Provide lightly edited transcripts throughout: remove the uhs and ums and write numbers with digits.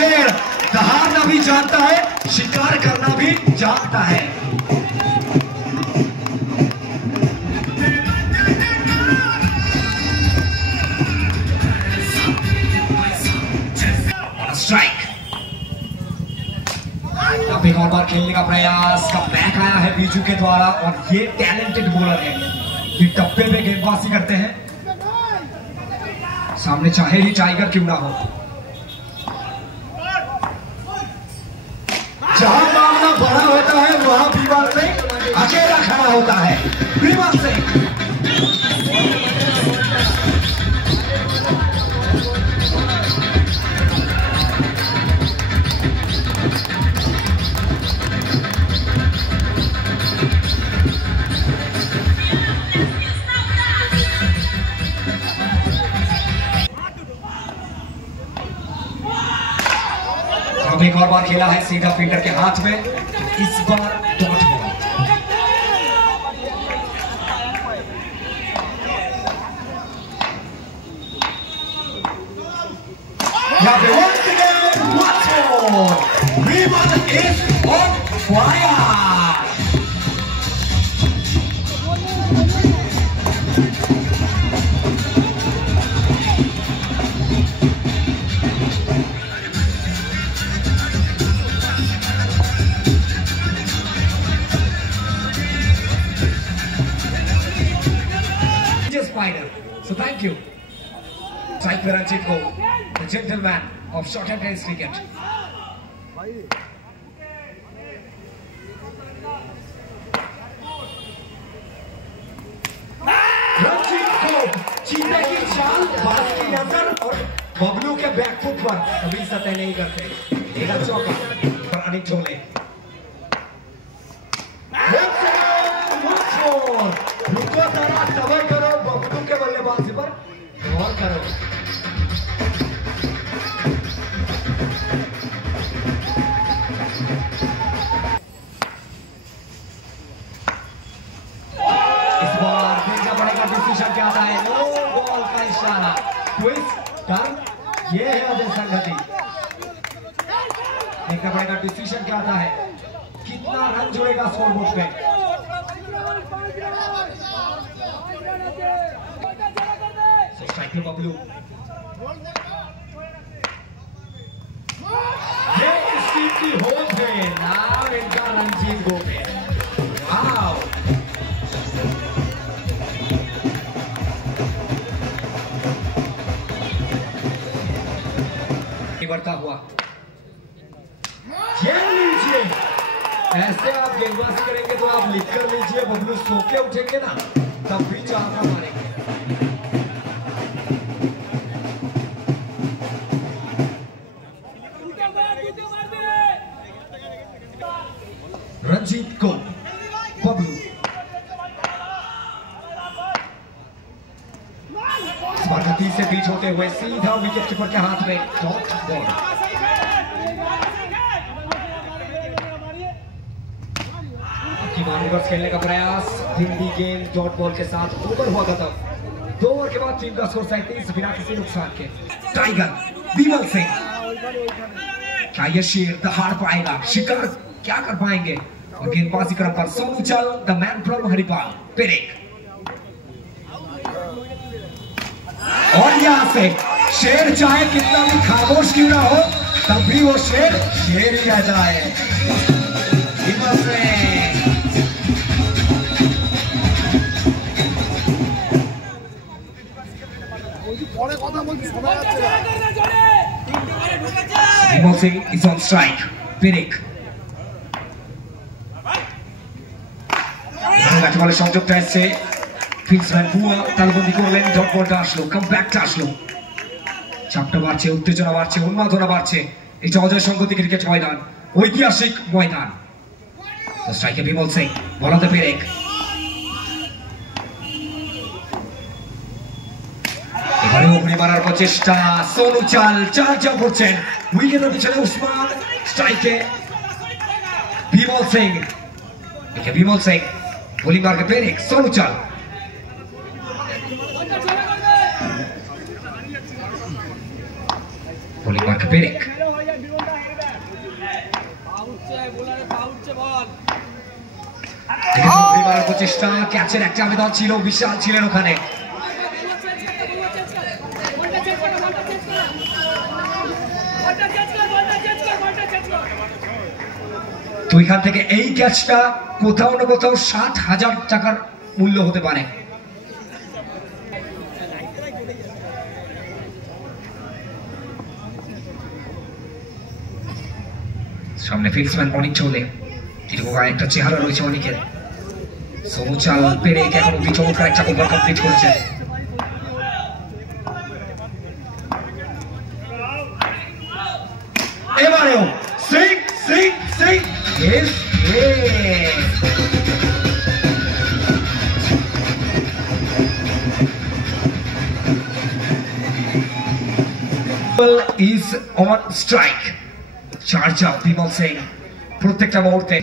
शेर दहाड़ना भी जानता है, शिकार करना भी जानता है। स्ट्राइक। अब एक और बार खेलने का प्रयास, कम बैक आया है बीजू के द्वारा और ये टैलेंटेड बॉलर है, ये टप्पे पे गेंदबाजी करते हैं, सामने चाहे ही टाइगर क्यों ना हो। जहां मामला बड़ा होता है वहां बीमार सिंह अकेला खड़ा होता है। बीमार सिंह एक और बार खेला है सीधा फील्डर के हाथ में, इस बार dot ball. So thank you, Strike Ranjit Go, the gentleman of short and tennis cricket. Ranjit Go चीते की चाल, बाल की नजर और बबलू के बैकफुट पर कभी सतह नहीं करते। एक चौका पर अनिल चोले। रुको जरा, सबर करो, बबलू के बल्लेबाजी पर गौर करो। इस बार देखना पड़ेगा डिसीजन क्या आता है। नो बॉल का इशारा, ट्विस्ट टर्न, ये है अजय संगति। देखना पड़ेगा डिसीजन क्या आता है, कितना रन जुड़ेगा स्कोरबोर्ड पे। स्ट्राइक पे बबलू, ये इस टीम की होप है, नाम इनका रंजीत गो है। वाव, बढ़ता हुआ, ये लीजिए, ऐसे आप गेंदबाजी करेंगे तो आप लिख कर लीजिए, बबलू सो के उठेंगे ना तब भी चार मारेंगे। रंजीत को बबलू गति से बीच होते हुए सीधा विकेट कीपर के हाथ में डॉट बॉल। रिवर्स खेलने का प्रयास, हिंदी गेंद डॉट बॉल के साथ ओवर हुआ खत्म। 2 ओवर के बाद टीम का स्कोर 37 बिना किसी नुकसान के। टाइगर बीमल सिंह, क्या ये शेर दहाड़ पाएगा, शिकार क्या कर पाएंगे? और गेंदबाजी क्रम पर सोनू चल, द मैन फ्रॉम हरिपाल पेरेक, और यहां से शेर चाहे कितना भी खामोश क्यों ना हो तब भी वो शेर शेर ही रहता है। is on strike. Pinnick. বলে সংযোগটা এসছে, ফিল্ডসম্যান বুয়া তালবন্দি করলেন, ডট বলটা আসলো, কামব্যাকটা আসলো, চাপটা বাড়ছে, উত্তেজনা বাড়ছে, উন্মাদনা বাড়ছে। এটা অজয় সংগতি ক্রিকেট ময়দান, ঐতিহাসিক ময়দান। স্ট্রাইকে বিমল সিং, বলাতে পেরেক, এবারে ওপরে মারার প্রচেষ্টা, সোনু চাল চার্জা করছেন, উইকেটের পিছনে উসমান, স্ট্রাইকে বিমল সিং, বিমল সিং বোলিং মার্কে পেরেক, সোনু চাল, বোলিং মার্কে পেরেক, মারার প্রচেষ্টা, ক্যাচের একটা আবেদন ছিল, বিশাল ছিলেন ওখানে। তো এখান থেকে এই ক্যাচটা কোথাও না কোথাও 60,000 টাকার মূল্য হতে পারে। সামনে ফিল্ডসম্যান অনেক চলে, দীর্ঘকায় একটা চেহারা রয়েছে অনেকের। সমুচাল পেরে এখন অতি চমৎকার একটা ওভার কমপ্লিট করেছে। এবারেও Singh Singh Singh is on strike. Charge up Bimal Singh প্রত্যেকটা মুহূর্তে।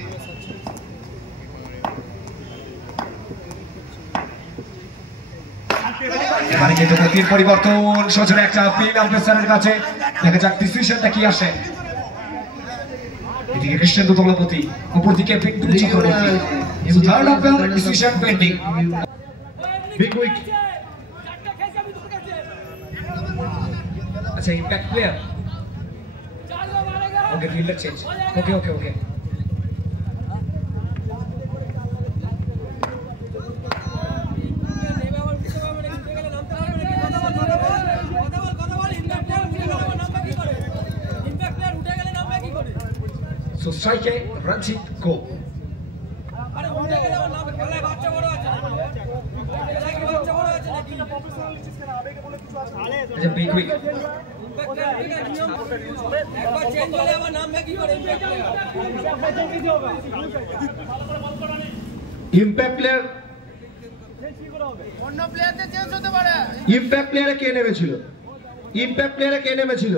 এবারে কিন্তু গতির পরিবর্তন, সজোরে একটা পিন আম্পায়ারের কাছে, দেখা যাক ডিসিশনটা কি আসে। এদিকে কৃষ্ণেন্দু দলপতি, অপরদিকে Bittu Chakraborty. Third umpire decision pending. Big week. আচ্ছা, impact player. Okay, fielder change. Okay okay okay. So strike Ranjit go. It's a big week. Impact player, অন্য প্লেয়ারদের চেঞ্জ হতে পারে। ইম্প্যাক্ট প্লেয়ারে কে নেমেছিল? ইম্প্যাক্ট প্লেয়ারে কে নেমেছিল?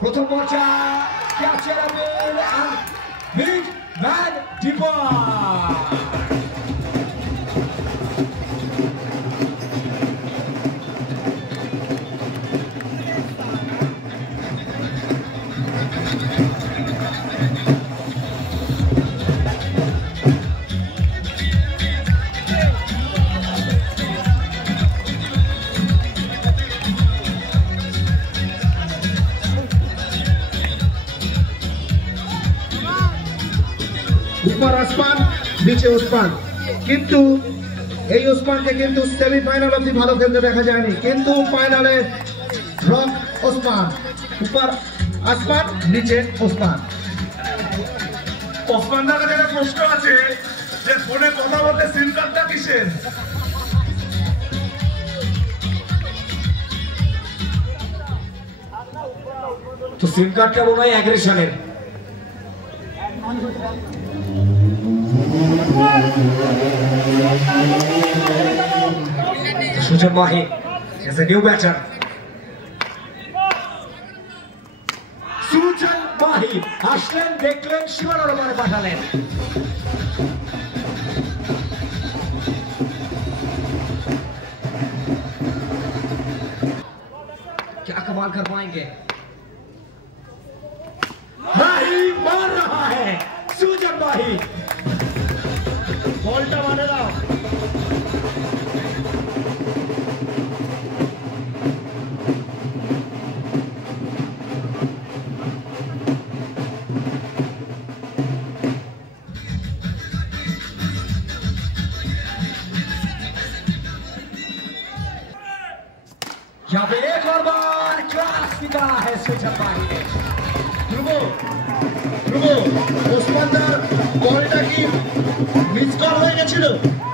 প্রথম মোর্চা ক্যাচের আবির আর বিগ ম্যান ডিপা। উপর আসমান, নিচে ওসমান, কিন্তু এই ওসমানকে কিন্তু সেমিফাইনাল অব্দি ভালো খেলতে দেখা যায়নি, কিন্তু ফাইনালে ড্রপ ওসমান। উপর আসমান, নিচে ওসমান। ওসমান দার কাছে প্রশ্ন আছে যে ফোনে কথা বলতে সিম কার্ডটা কিসের? তো সিম কার্ডটা মনে হয় অ্যাগ্রেশনের। Sujan Mahi is a new batter. Sujan Mahi আসলেন, দেখলেন, সীমানার ওপারে পাঠালেন। क्या कमाल कर पाएंगे? माही मार रहा है, सुजन माही बॉलটা मारे दाओ। यहाँ पे एक और बार क्लास निकाला है सुजन माही ने। ওসমানদার বলটা কি মিস কল হয়ে গেছিল?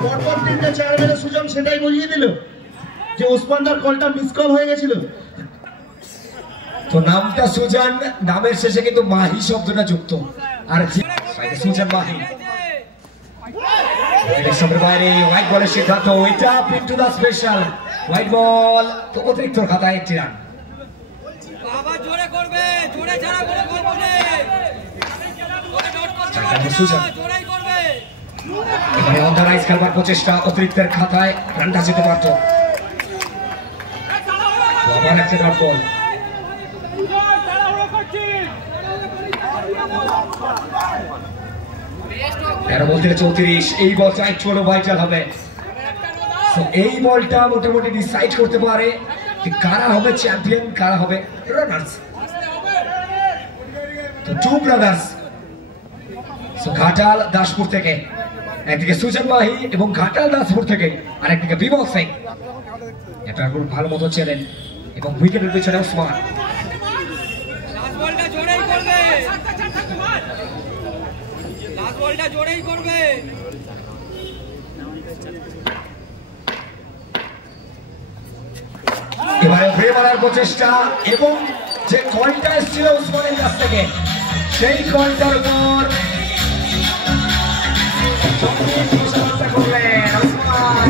পরপর তিনটে চার মেরে সুজন সেটাই বুঝিয়ে দিল যে ওসমানদার কলটা মিস কল হয়ে গেছিল। তো নামটা সুজন, নামের শেষে কিন্তু মাহি শব্দটা যুক্ত, আর সুজন মাহি। বাইরে হোয়াইট বলের সিদ্ধান্ত, এটা পিন্টু দা স্পেশাল হোয়াইট বল। তো অতিরিক্ত খাতায় একটি রান। সুজন এবারে অর্গানাইজ খেলবার প্রচেষ্টা, অতিরিক্তের খাতায় রানটা যেতে পারত। আবার একটা ডট বল। 13 বল থেকে 34। এই বলটা একটু হলো ভাইটাল হবে। এই বলটা মোটামুটি ডিসাইড করতে পারে যে কারা হবে চ্যাম্পিয়ন, কারা হবে রানার্স। তো টু ব্রাদার্স ঘাটাল দাসপুর থেকে, একদিকে সুজন মাহি এবং ঘাটাল দাসপুর থেকে, আর একদিকে বিমল সিং। এটা খুব ভালো মতো চেনেন এবং উইকেটের পিছনে ওসমান। এবারে ঘুরে মারার প্রচেষ্টা এবং যে কলটা এসেছিল ওসমানের কাছ থেকে, সেই কলটার উপর করলেন ওসমান।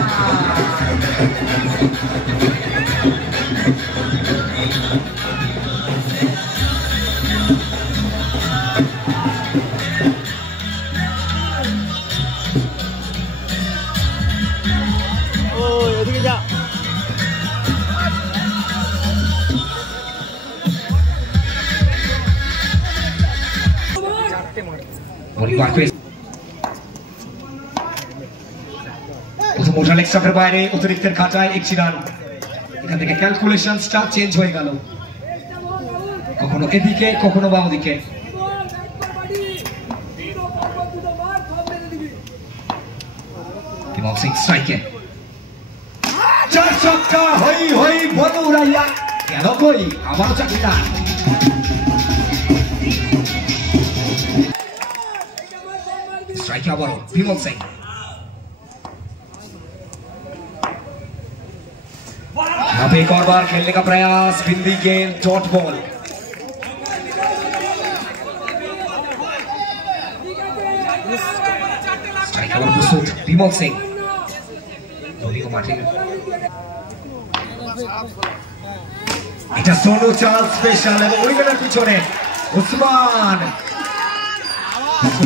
এদিকে যা। প্রথম ওঠান এক্সট্রাফের বাইরে, অতিরিক্তের খাঁচায় 1 রান। এখান থেকে ক্যালকুলেশনসটা চেঞ্জ হয়ে গেল, কখনো এদিকে কখনো বাম দিকে। বিমল সিং স্ট্রাইকে, 4 ছক্কা, হই হই বল উড়াইয়া কেন কই আমারও চাকরি না। स्ट्राइक आवर विमल सिंह। अब एक और बार खेलने का प्रयास, बिंदी गेंद डॉट बॉल। स्ट्राइक आवर प्रस्तुत विमल सिंह। धोनी को माठे এটা সোনু চাল স্পেশাল এবং উইকেটের পিছনে ওসমান।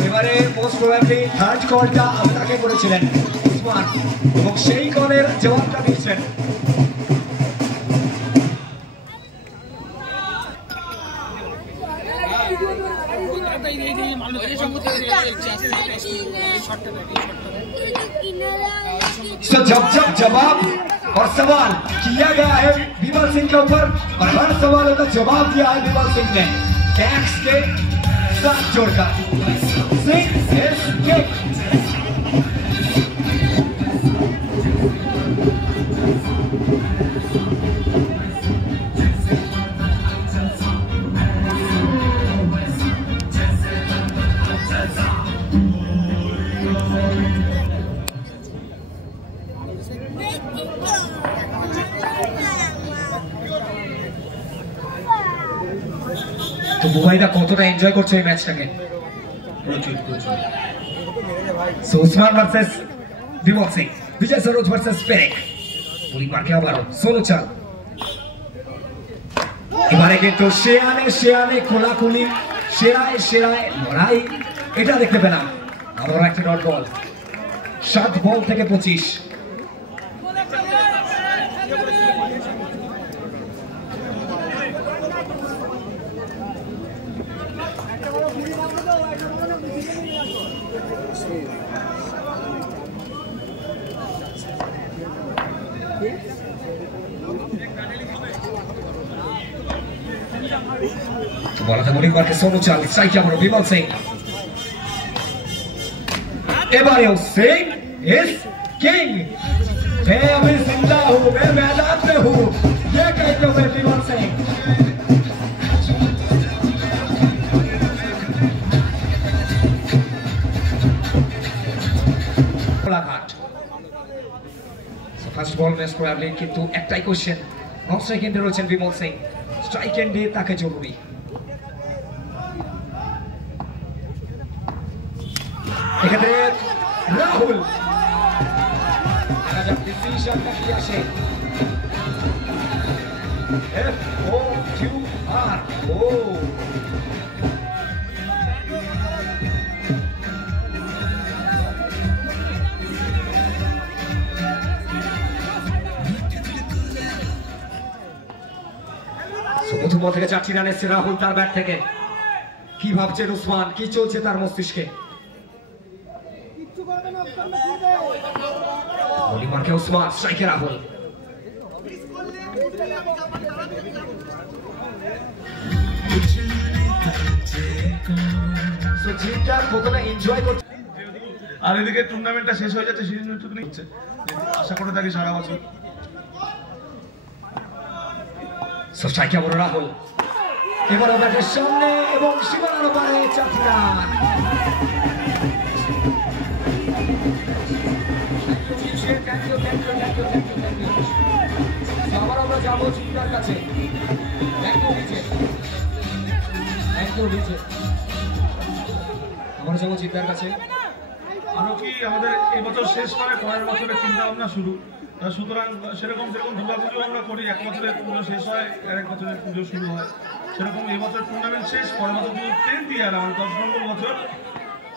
এবারে মোস্ট প্রবাবলি থার্ড কলটা আপনাকে করেছিলেন ওসমান এবং সেই কলের জবাবটা দিয়েছেন। तो जब जब जवाब और सवाल किया गया है विमल सिंह के ऊपर और हर सवालों का जवाब दिया है विमल सिंह ने टैक्स के साथ जोड़कर। Singh is kick. তো বুবাইদা কতটা এনজয় করছে এই ম্যাচটাকে? প্রচুর প্রচুর। সো ওসমান ভার্সেস বিমল সিং, বিজয় সরোজ ভার্সেস পেরেক। বোলিং মার্কে আবারও সোনু চাল। এবারে কিন্তু শেয়ানে শেয়ানে খোলাখুলি, সেরায় সেরায় লড়াই, এটা দেখতে পেলাম। আবারও একটা ডট বল, 7 বল থেকে 25। bola था বোলিং মার্কে সোনু চাল। স্ট্রাইকে আবারও বিমল সিং। এবারেও সিং ইজ किंग। मैं अभी जिंदा हूँ, मैं मैदान में हूँ, ये कहते हुए Vimal Singh. First ball miss probably, কিন্তু একটাই কোশ্চেন, নন স্ট্রাইক এন্ডে রয়েছেন বিমল সিং, স্ট্রাইক এন্ডে তাকে জরুরি। এখানে রাহুল ডিসিশনটা কি আসে? FOQR। প্রথম বল থেকে 4টি রান এসছে রাহুল তার ব্যাট থেকে। কি ভাবছেন উসমান, কি চলছে তার মস্তিষ্কে? মার্কে উসমান, স্ট্রাইকে রাহুল। প্রথমে এনজয় করছে, আর এদিকে টুর্নামেন্টটা শেষ হয়ে যাচ্ছে, সিরিজ হচ্ছে, আশা করে থাকি সারা বছর। স্ট্রাইকে বড় রাহুল, এবার ব্যাটের সামনে এবং সীমানার পারে 4টি রান। আবার আমরা যাবো জিদ্দার কাছে। আমরা যাবো জিদ্দার কাছে। আরো কি আমাদের এই বছর শেষ করে পরের বছরের চিন্তা ভাবনা শুরু, সুতরাং সেরকম দুর্গা পুজো আমরা করি, এক বছরের পুজো শেষ হয়, এক বছরের পুজো শুরু হয়, সেরকম এই বছর টুর্নামেন্ট শেষ, পরের বছর 10th ইয়ার, আমার 10 নম্বর বছর,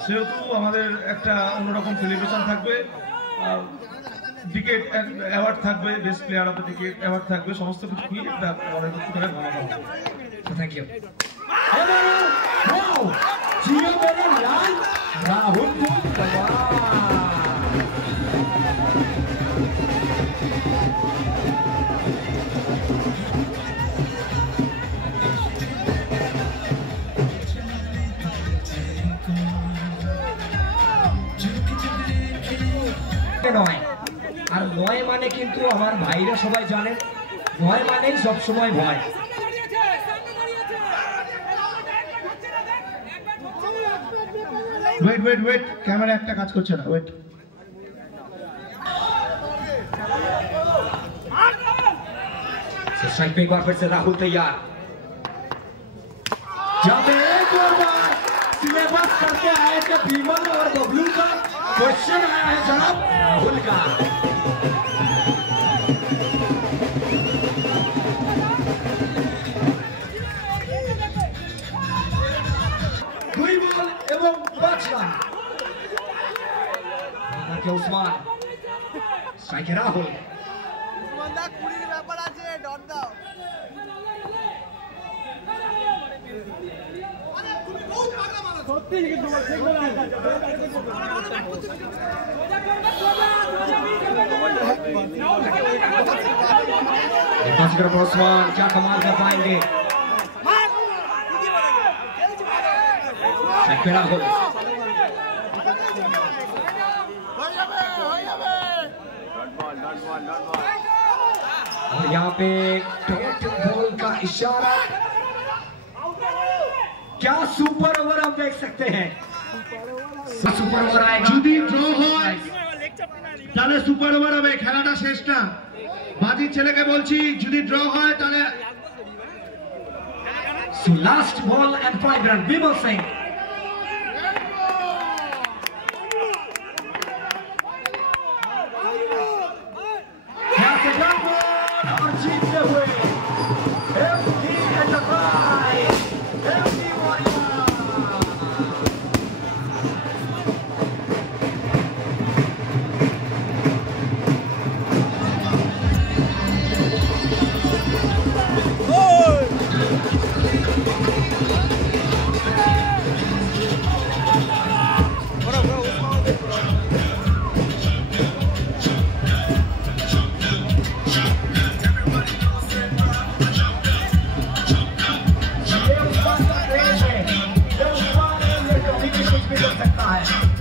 সেহেতু আমাদের একটা অন্যরকম সেলিব্রেশন থাকবে, ডিকেট অ্যাওয়ার্ড থাকবে, best player of the decade award থাকবে, সমস্ত কিছু নিয়ে একটা পরের বছরে ভালো হবে। Thank you. রাহুল নয়, আর নয় মানে কিন্তু আমার ভাইরা সবাই জানেন, নয় মানে সবসময় ভয়। ওয়েট ওয়েট ওয়েট, ক্যামেরা একটা কাজ করছে না, ওয়েট। स्ट्राइक पे एक बार फिर से राहुल तैयार, जहां पे एक और बार सिलेबस करके आए थे भीमल और बबलू का क्वेश्चन आया है जनाब राहुल का। দুই বল এবং 5 রান। উসমান, স্ট্রাইকে রাহুল। उस्मान क्या कमाल कर पाएंगे? राहुल और यहाँ पे डॉट बॉल का इशारा, क्या सुपर ओवर आप देख सकते हैं। सुपर ओवर आएगा, যদি ড্র হয় তাহলে সুপার ওভার হবে, খেলাটা শেষ না। বাজির ছেলেকে বলছি যদি ড্র হয় তাহলে last ball and 5 run. Bimal Singh और जीतते हुए एमटी एंटरप्राइज, एमटी वॉरियर। है